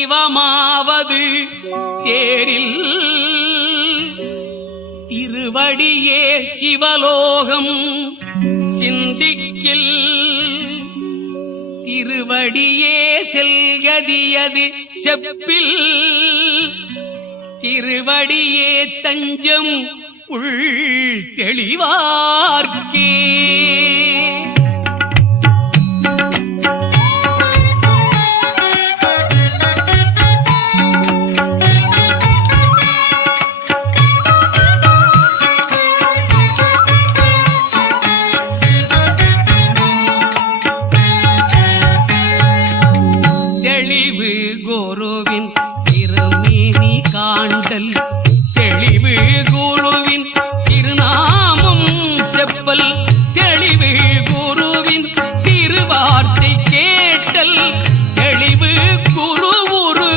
தெய்வமாவது தேரில் திருவடியே சிவலோகம் சிந்திக்கில் திருவடியே செல்கதியது செப்பில் திருவடியே தஞ்சம் உள் தெளிவார்க்கே. தெளிவு குருவின் திருமேனி காண்டல் தெளிவு குருவின் திருநாமம் செப்பல் தெளிவு குருவின் திருவார்த்தை கேட்டல் தெளிவு குரு உரு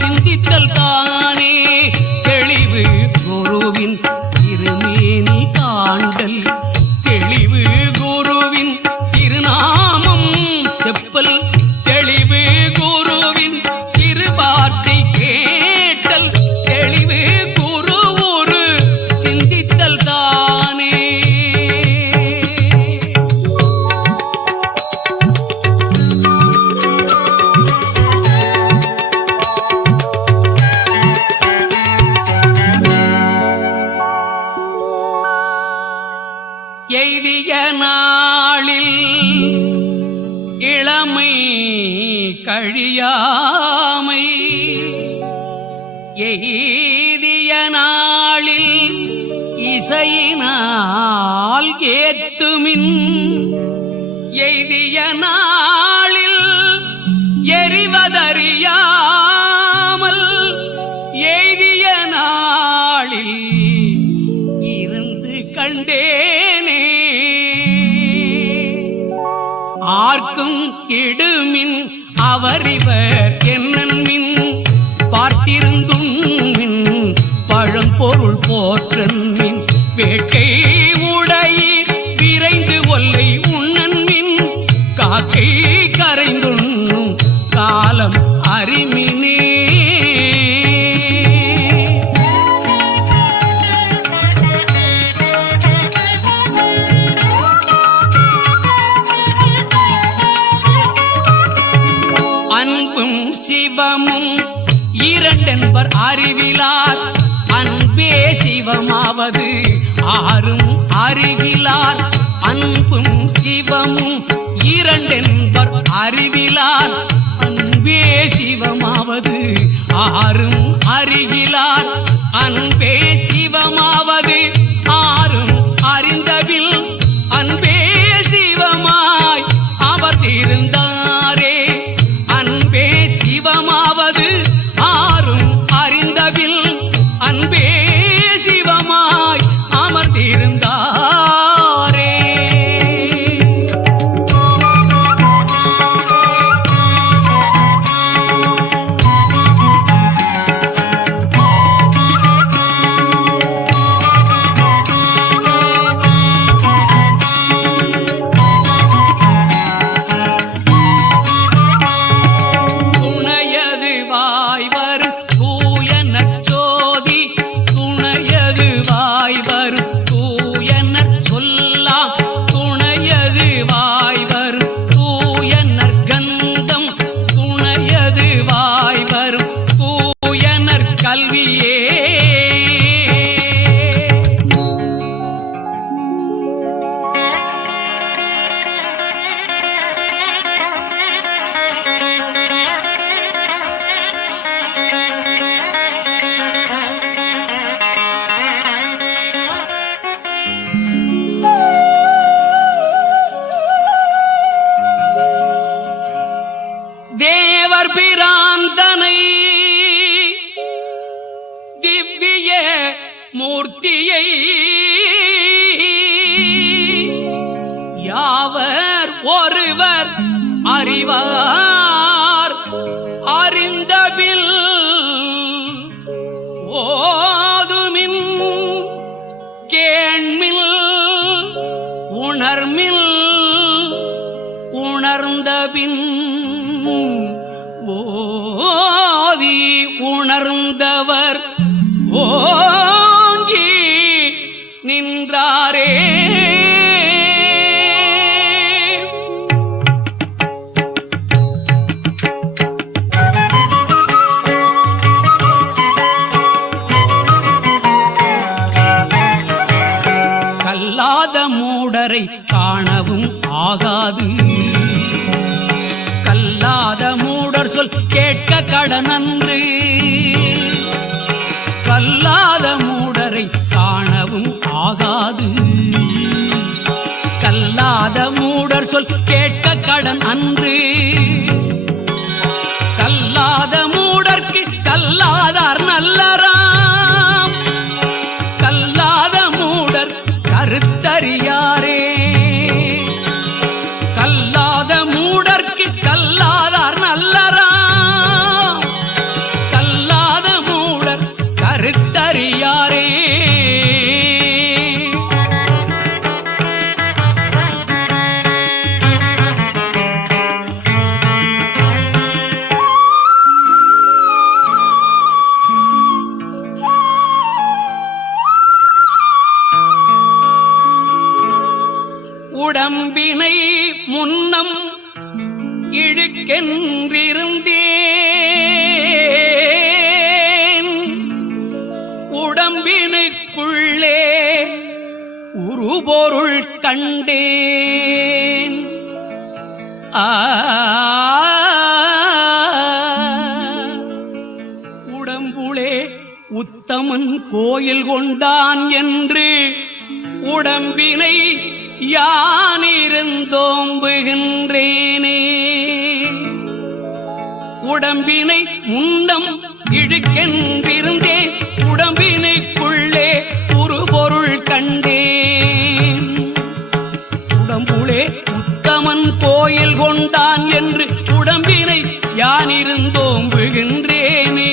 சிந்தித்தல் தானே. தெளிவு குருவின் திருமேனி காண்டல் தெளிவு குருவின் திருநாமம் செப்பல் தெளிவு குருவின் திருவார்த்தை கேட்டல் தெளிவு குரு ஒரு சிந்தித்தல் தானே. எய்திய நாளில் இளமை கழியாமை எய்திய நாளில் இசையினால் ஏத்துமின் எய்திய நாளில் எரிவதறியாமல் எய்திய நாளில் இருந்து கண்டேனே. ஆர்க்கும் இடுமின் அவரிவர் என்னன்மின் பார்த்திருந்தும் பழம்பொருள் போற்றன்மின் வேட்கை உடையீர் விரைந்து ஒல்லை உண்ணன்மின் காக்கை கரைந்துண்ணும் காலம் அறிமினே. அன்பும் சிவமும் இரண்டென்பர் அறிவிலார் அன்பே சிவமாவது ஆறும் அறிவிலார். அன்பும் சிவமும் இரண்டென்பர் அறிவிலார் அன்பே சிவமாவது ஆறும் அறிவிலார். அன்பே சிவமாவது ஆறும் அறிந்தவில் அன்பே சிவமாய் அமர்ந்திருந்தாரே. அன்பே சிவமாவது ஆறும் அறிந்தவில் அன்பே சிவமாய் அமர்ந்திருந்தாரே. பிராந்தனை திவ்ய மூர்த்தியை யாவர் ஒருவர் அறிவார். அறிந்தபில் ஓதுமின் கேண்மில் உணர்மில் உணர்ந்தபின் ஓ மூடரை காணவும் ஆகாது. கல்லாத மூடர் சொல் கேட்க கடனன்று. கல்லாத மூடரை காணவும் ஆகாது. கல்லாத மூடர் சொல் கேட்க கடன் அன்று. கல்லாத மூடர்க்கு கல்லாதார் நல்லராம். கல்லாத மூடர் கருத்தறியாரே. கல்லாத மூடர்க்கு கல்லாதார் நல்லராம். கல்லாத மூடர் கருத்தறியாரே. உடம்பினை முன்னம் இழுக்கென்றிருந்தேன். உடம்பினுக்குள்ளே உருபொருள் கண்டேன். உடம்புளே உத்தமன் கோயில் கொண்டான் என்று உடம்பினை யானிருந்தோம்புகின்றேனே. உடம்பினை முன்னம் இழுக்கென்றிருந்தேன். உடம்பினைக்குள்ளே ஒரு பொருள் கண்டேன். உடம்புளே உத்தமன் கோயில் கொண்டான் என்று உடம்பினை யானிருந்தோம்புகின்றேனே.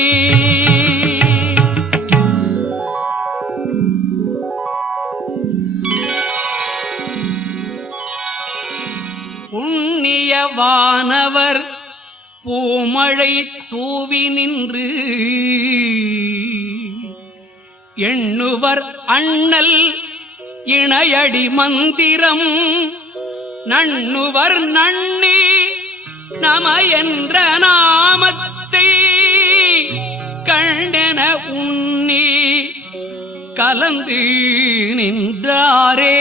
புண்ணியவானவர் பூமழை தூவி நின்று எண்ணுவர் அண்ணல் இணையடி மந்திரம். நண்ணுவர் நன்னி நம என்ற நாமத்தை கண்டென உண்ணி கலந்து நின்றாரே.